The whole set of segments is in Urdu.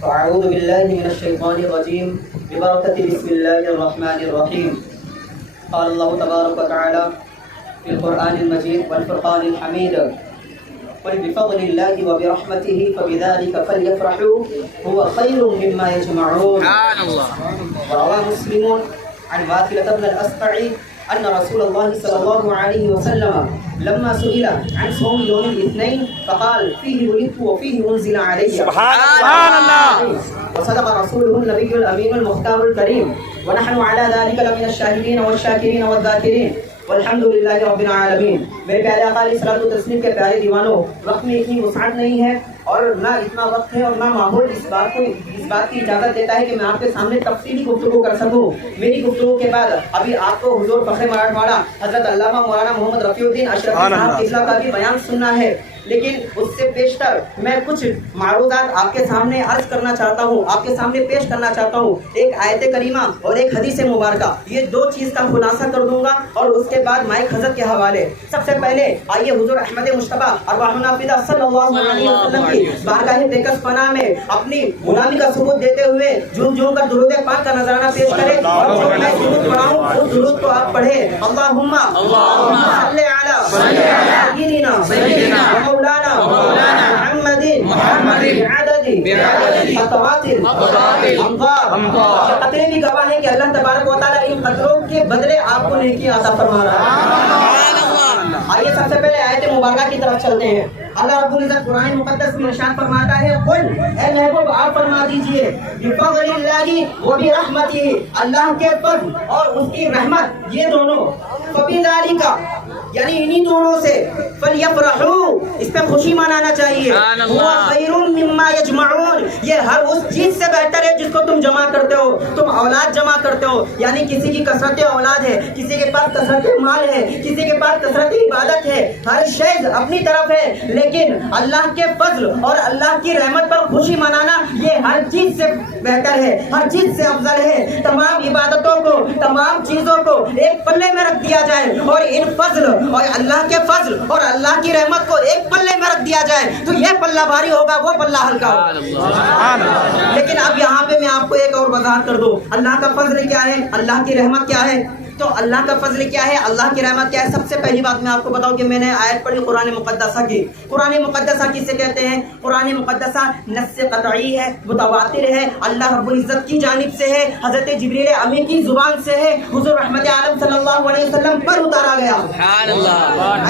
أعوذ بالله من الشيطان الرجيم ببركة بسم الله الرحمن الرحيم. قال الله تبارك وتعالى في القرآن المجيد والفرقان الحميد: قل بفضل الله وبرحمته فبذلك فليفرحوا هو خير مما يجمعون. وروى مسلم عن واثلة بن الأسقع أن رسول الله صلى الله عليه وسلم لما سئل عن صوم يوم الاثنين فقال: فيه ولدت وفيه أنزل علي. سبحان الله. وصدق رسوله النبي الأمين المختار الكريم، ونحن على ذلك لمن الشاهدين والشاكرين والذاكرين، والحمد للہ رب العالمین. میرے پیارے آقا علیہ الصلوۃ والتسلیم کے پیارے دیوانوں، وقت میں اتنی وسعت نہیں ہے اور نہ اتنا وقت ہے اور نہ ماحول اس بات کی اجازت دیتا ہے کہ میں آپ کے سامنے تفصیلی گفتگو کر سکوں. میری گفتگو کے بعد ابھی آپ کو حضور فخر مراٹھواڑہ حضرت علامہ مولانا محمد رفیع الدین اشرفی صاحب قبلہ کا بھی بیان سننا ہے، لیکن اس سے بیشتر میں کچھ معروضات آپ کے سامنے عرض کرنا چاہتا ہوں، آپ کے سامنے پیش کرنا چاہتا ہوں. ایک آیت کریمہ اور ایک حدیث مبارکہ، یہ دو چیز کا خلاصہ کر دوں گا اور اس کے بعد مائک حضرت کے حوالے. سب سے پہلے آئیے حضور احمد مصطفیٰ ارواحنا فدا صلی اللہ علیہ وسلم کی بارگاہ بیکس پناہ میں اپنی غلامی کا ثبوت دیتے ہوئے جھوم جھوم کر درود پاک کا نذرانہ پیش کریں، اور جو میں درود پڑھاؤں اس درود کو آپ پڑھیں. اللہم صلی علی سیدنا مولانا محمد بعدد خطوات الامطار. قطرے بھی گواہ ہے کہ اللہ تبارک و تعالیٰ ان قطروں کے بدلے آپ کو نیکی عطا فرما رہا ہے. آئیے سب سے پہلے آیت مبارکہ کی طرف چلتے ہیں. اللہ رب العزت قرآن مقدس میں ارشاد فرماتا ہے: قل، اے محبوب آپ فرما دیجئے، بفضل اللہ وبرحمتہ، اللہ کے فضل اور اس کی رحمت، یہ دونوں، فبذالک، یعنی انہی دونوں سے، فلیفرحوا، اس پہ خوشی منانا چاہیے، ہوا خیر مما یجمعون، یہ ہر اس چیز سے بہتر ہے جس کو تم جمع کرتے ہو. تم اولاد جمع کرتے ہو، یعنی کسی کی کثرت اولاد ہے، کسی کے پاس کثرت مال ہے، کسی کے پاس کثرت عبادت ہے، ہر شیء اپنی طرف ہے، لیکن اللہ کے فضل اور اللہ کی رحمت پر خوشی منانا یہ ہر چیز سے بہتر ہے، ہر چیز سے افضل ہے. تمام عبادتوں کو، تمام چیزوں کو ایک پلے میں رکھ دیا جائے اور ان فضل اور اللہ کے فضل اور اللہ کی رحمت کو ایک پلے میں رکھ دیا جائے تو یہ پلہ بھاری ہوگا، وہ پلہ ہلکا ہوگا. لیکن اب یہاں پہ میں آپ کو ایک اور وضاحت کر دوں، اللہ کا فضل کیا ہے، اللہ کی رحمت کیا ہے. تو اللہ کا فضل کیا ہے، اللہ کی رحمت کیا ہے. سب سے پہلی بات میں آپ کو بتاؤں کہ میں نے آیت پڑھی قرآن مقدسہ کی. قرآن مقدسہ کسے کہتے ہیں؟ قرآن مقدسہ نص قطعی ہے، متواتر ہے، اللہ رب العزت کی جانب سے ہے، حضرت جبریل امین کی زبان سے ہے، حضور رحمت عالم صلی اللہ علیہ وسلم پر اتارا گیا.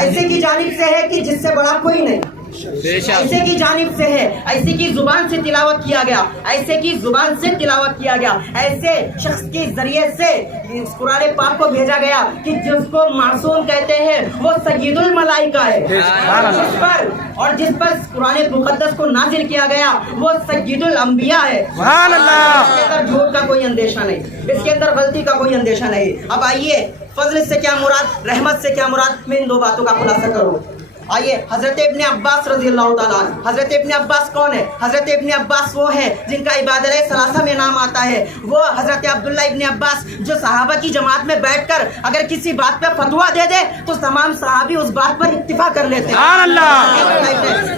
ایسے کی جانب سے ہے کہ جس سے بڑا کوئی نہیں، ایسے کی جانب سے ہے، ایسے کی زبان سے تلاوت کیا گیا، ایسے کی زبان سے تلاوت کیا گیا، ایسے شخص کے ذریعے سے اس قرآن پاک کو بھیجا گیا کہ جس کو معصوم کہتے ہیں وہ سید الملائکہ ہے، جس پر قرآن مقدس کو نازل کیا گیا وہ سید الانبیاء ہے. سبحان اللہ. اس کے اندر جھوٹ کا کوئی اندیشہ نہیں، اس کے اندر غلطی کا کوئی اندیشہ نہیں. اب آئیے فضل سے کیا مراد، رحمت سے کیا مراد، میں ان دو باتوں کا خلاصہ کروں. آئیے حضرت ابن عباس رضی اللہ تعالیٰ عنہ. حضرت ابن عباس کون ہے؟ حضرت ابن عباس وہ ہے جن کا عبادت ثلاثہ میں نام آتا ہے. وہ حضرت عبداللہ ابن عباس جو صحابہ کی جماعت میں بیٹھ کر اگر کسی بات پہ فتویٰ دے دے تو تمام صحابی اس بات پر اتفاق کر لیتے ہیں.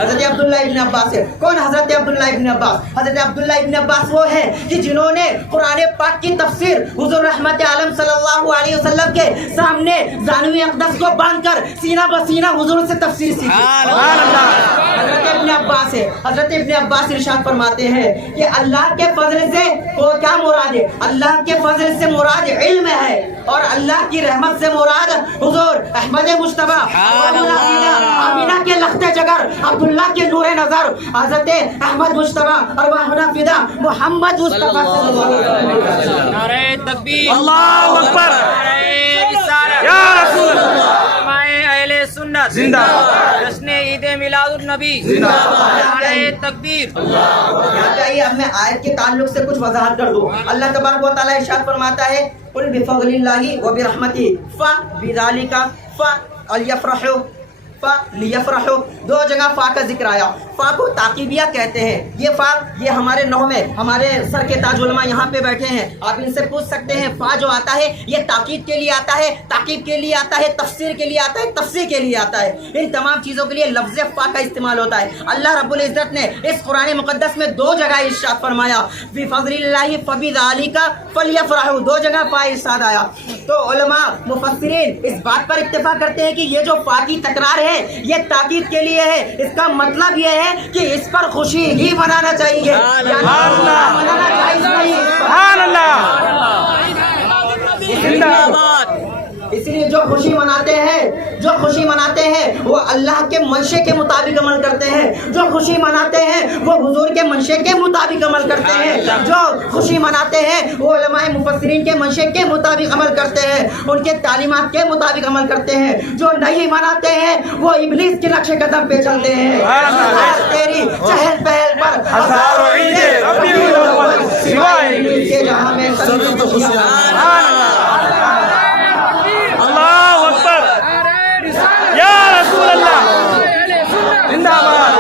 حضرت عبداللہ ابن عباس ہے. کون حضرت عبداللہ ابن عباس؟ حضرت عبداللہ ابن عباس وہ ہے کہ جنہوں نے قرآن پاک کی تفسیر حضور رحمت عالم صلی اللہ علیہ وسلم کے سامنے زانوی اقدس کو باندھ کر سینہ بسینہ حضور سے تفسیر. حضرت ابن عباس ہے. حضرت ابن عباس ارشاد فرماتے ہیں کہ اللہ کے فضل سے کیا مراد ہے؟ اللہ کے فضل سے مراد علم ہے اور اللہ کی رحمت سے مراد حضور احمد مصطفیٰ، آمینہ کے لخت جگر، عبداللہ کے نور نظر، حضرت احمد مصطفیٰ ارواحنا فدا محمد مصطفیٰ صلی اللہ علیہ وسلم. نعرہ تکبیر، اللہ اکبر، یا رسول اللہ، اہل سنت زندہ باد، جشن عید میلاد النبی زندہ باد، نعرہ تکبیر. اب میں آیت کے تعلق سے کچھ وضاحت کر دوں. اللہ تبارک و تعالیٰ ارشاد فرماتا ہے: قل بفضل اللہ وبرحمتہ فبذالک فلیفرحوا فلیفرحوا، دو جگہ فا کا ذکر آیا. فا کو تاکیبیہ کہتے ہیں. یہ فا یہ ہمارے نحو میں ہمارے سر کے تاج علماء یہاں پہ بیٹھے ہیں، آپ ان سے پوچھ سکتے ہیں فا جو آتا ہے یہ تاکید کے لیے آتا ہے، تاکید کے لیے آتا ہے، تفسیر کے لیے آتا ہے، تفسیر کے لیے آتا ہے. ان تمام چیزوں کے لیے لفظ فا کا استعمال ہوتا ہے. اللہ رب العزت نے اس قرآن مقدس میں دو جگہ ارشاد فرمایا بفضل اللہ فبذالک فلیفرحوا، دو جگہ فا ارشاد آیا. تو علماء مفسرین اس بات پر اتفاق کرتے ہیں کہ یہ جو فا کی تکرار ہے یہ تاکید کے لیے ہے. اس کا مطلب یہ ہے کہ اس پر خوشی ہی منانا چاہیے، منانا جائز نہیں. سبحان اللہ. اس لیے جو خوشی مناتے ہیں وہ اللہ کے منشے کے مطابق عمل کرتے ہیں. جو خوشی مناتے ہیں وہ حضور کے منشے کے مطابق عمل کرتے ہیں. جو خوشی مناتے ہیں وہ علماء مفسرین کے منشے کے مطابق عمل کرتے ہیں، ان کے تعلیمات کے مطابق عمل کرتے ہیں. جو نہیں مناتے ہیں وہ ابلیس کے نقش قدم پہ چلتے ہیں. تیری چہل پہل پر جہاں میں اللہ اکبر یا رسول اللہ زندہ باد.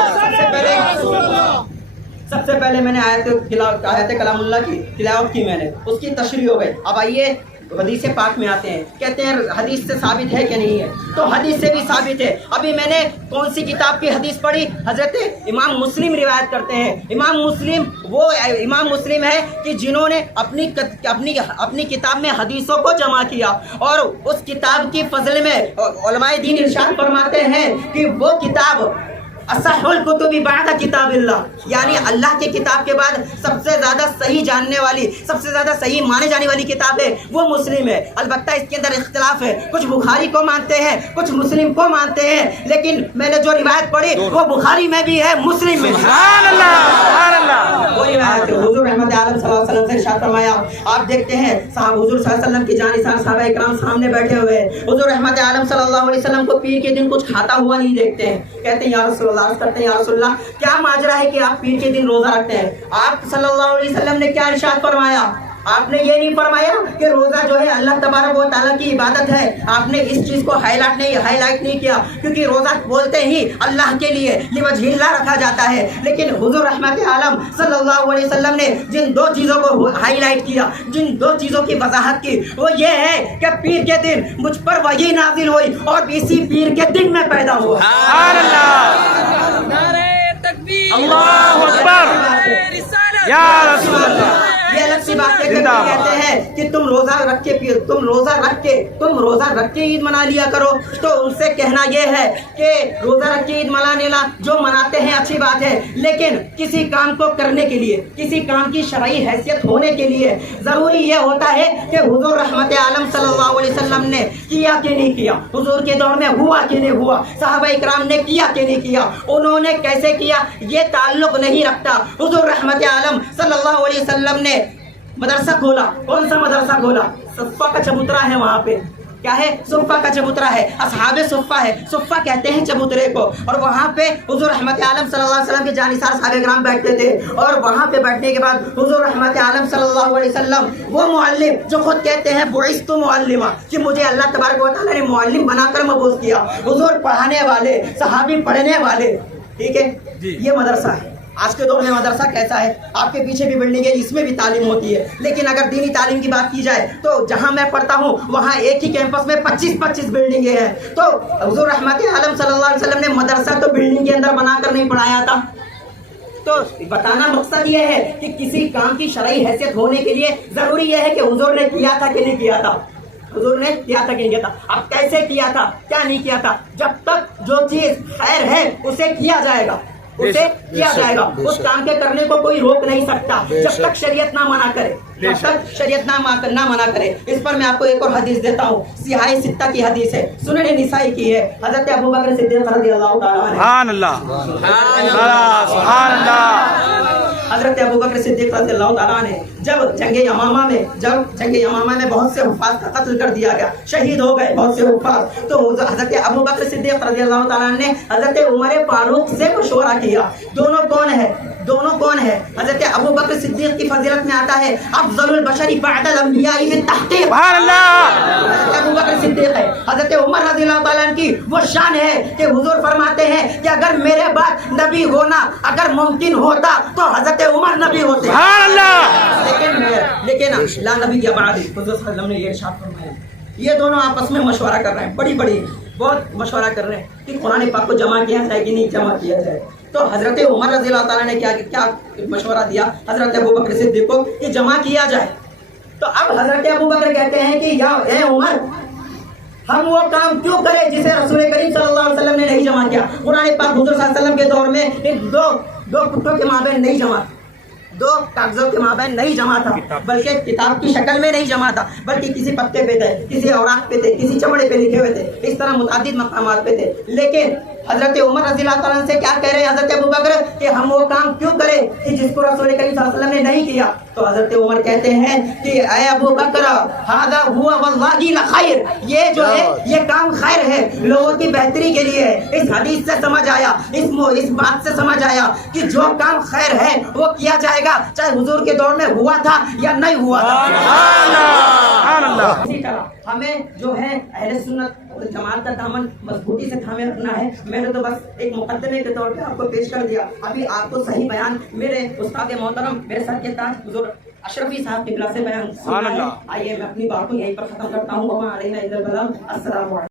سب سے پہلے میں نے آیت کلام اللہ کی تلاوت کی، میں نے اس کی تشریح ہو گئی. اب آئیے حدیث پاک میں آتے ہیں. کہتے ہیں حدیث سے ثابت ہے کہ نہیں ہے؟ تو حدیث سے بھی ثابت ہے. ابھی میں نے کون سی کتاب کی حدیث پڑھی؟ حضرت امام مسلم روایت کرتے ہیں. امام مسلم وہ امام مسلم ہے کہ جنہوں نے اپنی کتاب میں حدیثوں کو جمع کیا، اور اس کتاب کی فضل میں علماء دین ارشاد فرماتے ہیں کہ وہ کتاب اصح الکتب بعد کتاب اللہ، یعنی اللہ کے کتاب کے بعد سب سے زیادہ صحیح جاننے والی، سب سے زیادہ صحیح مانے جانے والی کتاب ہے وہ مسلم ہے. البتہ اس کے اندر اختلاف ہے، کچھ بخاری کو مانتے ہیں، کچھ مسلم کو مانتے ہیں، لیکن میں نے جو روایت پڑھی وہ بخاری میں بھی ہے، مسلم میں. سبحان اللہ سبحان اللہ. وہ روایت ہے حضور رحمت عالم صلی اللہ علیہ وسلم سے ارشاد فرمایا. آپ دیکھتے ہیں صاحب حضور صلی اللہ علیہ وسلم کی جانثار صحابہ اکرام سامنے بیٹھے ہوئے ہیں. حضور رحمت عالم صلی اللہ علیہ وسلم کو پیر کے دن کچھ کھاتا ہوا نہیں دیکھتے ہیں. کہتے ہیں یا رسول اللہ، عرض کرتے ہیں یا رسول اللہ کیا ماجرا ہے کہ آپ پیر کے دن روزہ رکھتے ہیں؟ آپ صلی اللہ علیہ وسلم نے کیا ارشاد فرمایا؟ آپ نے یہ نہیں فرمایا کہ روزہ جو ہے اللہ تبارک و تعالیٰ کی عبادت ہے. آپ نے اس چیز کو ہائی لائٹ نہیں کیا، کیونکہ روزہ بولتے ہی اللہ کے لیے لوجہ اللہ رکھا جاتا ہے. لیکن حضور رحمت عالم صلی اللہ علیہ وسلم نے جن دو چیزوں کو ہائی لائٹ کیا، جن دو چیزوں کی وضاحت کی، وہ یہ ہے کہ پیر کے دن مجھ پر وحی نازل ہوئی اور اسی پیر کے دن میں پیدا ہوا. سبحان اللہ. نعرہ تکبیر، اللہ اکبر یا رسول اللہ. یہ الگ سی بات ہے کہ کہتے ہیں کہ تم روزہ رکھ کے عید منا لیا کرو. تو ان سے کہنا یہ ہے کہ روزہ رکھ کے عید منانے لا جو مناتے ہیں اچھی بات ہے، لیکن کسی کام کو کرنے کے لیے، کسی کام کی شرعی حیثیت ہونے کے لیے ضروری یہ ہوتا ہے کہ حضور رحمت عالم صلی اللہ علیہ وسلم نے کیا کہ نہیں کیا، حضور کے دور میں ہوا کہ نہیں ہوا، صحابہ اکرام نے کیا کہ نہیں کیا، انہوں نے کیسے کیا، یہ تعلق نہیں رکھتا. حضور رحمت عالم صلی اللہ علیہ وسلم نے مدرسہ کھولا. کون سا مدرسہ کھولا؟ صفہ کا چبوترا ہے وہاں پہ. کیا ہے؟ صفہ کا چبوترا ہے. اصحاب صفہ ہے، صفہ کہتے ہیں چبوترے کو. اور وہاں پہ حضور رحمت عالم صلی اللہ علیہ وسلم کے جانثار صحابہ کرام بیٹھتے تھے. اور وہاں پہ بیٹھنے کے بعد حضور رحمت عالم صلی اللہ علیہ وسلم، وہ معلم جو خود کہتے ہیں بعثت معلما، کہ مجھے اللہ تبارک و تعالیٰ نے معلم بنا کر مبعوث کیا. حضور پڑھانے والے، صحابی پڑھنے والے. ٹھیک ہے، یہ مدرسہ ہے. آج کے دور میں مدرسہ کیسا ہے؟ آپ کے پیچھے بھی بلڈنگ ہے، اس میں بھی تعلیم ہوتی ہے. لیکن اگر دینی تعلیم کی بات کی جائے تو جہاں میں پڑھتا ہوں وہاں ایک ہی کیمپس میں 25 بلڈنگیں ہیں. تو حضور رحمت عالم صلی اللہ علیہ وسلم نے مدرسہ تو بلڈنگ کے اندر بنا کر نہیں پڑھایا تھا. تو بتانا مقصد یہ ہے کہ کسی کام کی شرعی حیثیت ہونے کے لیے ضروری یہ ہے کہ حضور نے کیا تھا کہ نہیں کیا تھا. حضور نے کیا تھا کہ نہیں کیا تھا. اب کیسے کیا تھا، کیا نہیں کیا تھا؟ جب تک جو چیز خیر ہے اسے کیا جائے گا، اسے کیا جائے گا. اس کام کے کرنے کو کوئی روک نہیں سکتا جب تک شریعت نہ منع کرے، جب تک شریعت نہ منع کرے. اس پر میں آپ کو ایک اور حدیث دیتا ہوں. سیاہ ستہ کی حدیث ہے، سنن نسائی کی ہے. حضرت ابوبکر صدیق رضی اللہ تعالیٰ عنہ، سبحان اللہ سبحان اللہ. حضرت ابوبکر صدیق رضی اللہ تعالیٰ عنہ جب جنگ یمامہ میں بہت سے حفاظ کا قتل کر دیا گیا، شہید ہو گئے بہت سے حفاظ. تو حضرت ابوبکر صدیق رضی اللہ تعالیٰ عنہ نے حضرت عمر فاروق سے مشورہ کیا. دونوں کون ہے؟ حضرت ابوبکر صدیق کی فضیلت میں آتا ہے افضل البشر بعد الانبیاء من تحقیق، سبحان اللہ. حضرت ابو بکر صدیق ہے. حضرت عمر رضی اللہ تعالیٰ عنہ کی وہ شان ہے کہ حضور فرماتے ہیں کہ اگر میرے بعد نبی ہونا اگر ممکن ہوتا تو حضرت عمر نبی ہوتے. سبحان اللہ. لیکن لا نبی کے بعد حضور صلی اللہ علیہ وسلم نے یہ ارشاد فرمایا. یہ دونوں آپس میں مشورہ کر رہے ہیں، بڑی بہت مشورہ کر رہے ہیں کہ قرآن پاک کو جمع کیا جائے کہ نہیں جمع کیا جائے. تو حضرت عمر رضی اللہ تعالیٰ نے کیا مشورہ دیا حضرت ابو بکر صدیق کو کہ جمع کیا جائے. تو اب حضرت ابو بکر کہتے ہیں کہ یا اے عمر، ہم وہ کام کیوں کریں جسے رسول کریم صلی اللہ علیہ وسلم نے نہیں جمع کیا. قرآن پاک حضور صلی اللہ علیہ وسلم کے دور میں ان دو کٹوں کے مابین نہیں جمع، دو کاغذوں کے مابین نہیں جمع تھا، بلکہ کتاب کی شکل میں نہیں جمع تھا، بلکہ کسی پتے پہ تھے، کسی اوراق پہ تھے، کسی چمڑے پہ لکھے ہوئے تھے، اس طرح متعدد مقامات پہ تھے. لیکن حضرت عمر رضی اللہ تعالیٰ سے کیا کہہ رہے ہیں حضرت ابو بکر کہ ہم وہ کام کیوں کریں کہ جس کو رسول کریم صلی اللہ علیہ وسلم نے نہیں کیا. تو حضرت عمر کہتے ہیں کہ اے ابو بکر ھذا ھوا واللہ لخیر، یہ جو ہے یہ کام خیر ہے، لوگوں کی بہتری کے لیے ہے. اس حدیث سے سمجھ آیا، اس بات سے سمجھ آیا کہ جو کام خیر ہے وہ کیا جائے گا، چاہے حضور کے دور میں ہوا تھا یا نہیں ہوا تھا. سبحان اللہ. اسی طرح ہمیں جو ہے اہل سنت جماعت کا دامن مضبوطی سے تھامے رکھنا ہے. میں نے تو بس ایک مقدمے کے طور پہ آپ کو پیش کر دیا. ابھی آپ کو صحیح بیان میرے استاد محترم میرے سر کے تاج حضور اشرفی صاحب قبلہ سے بیان سننا ہے. آئیے میں اپنی بات کو یہیں پر ختم کرتا ہوں. وما علینا الا البلاغ. السلام علیکم.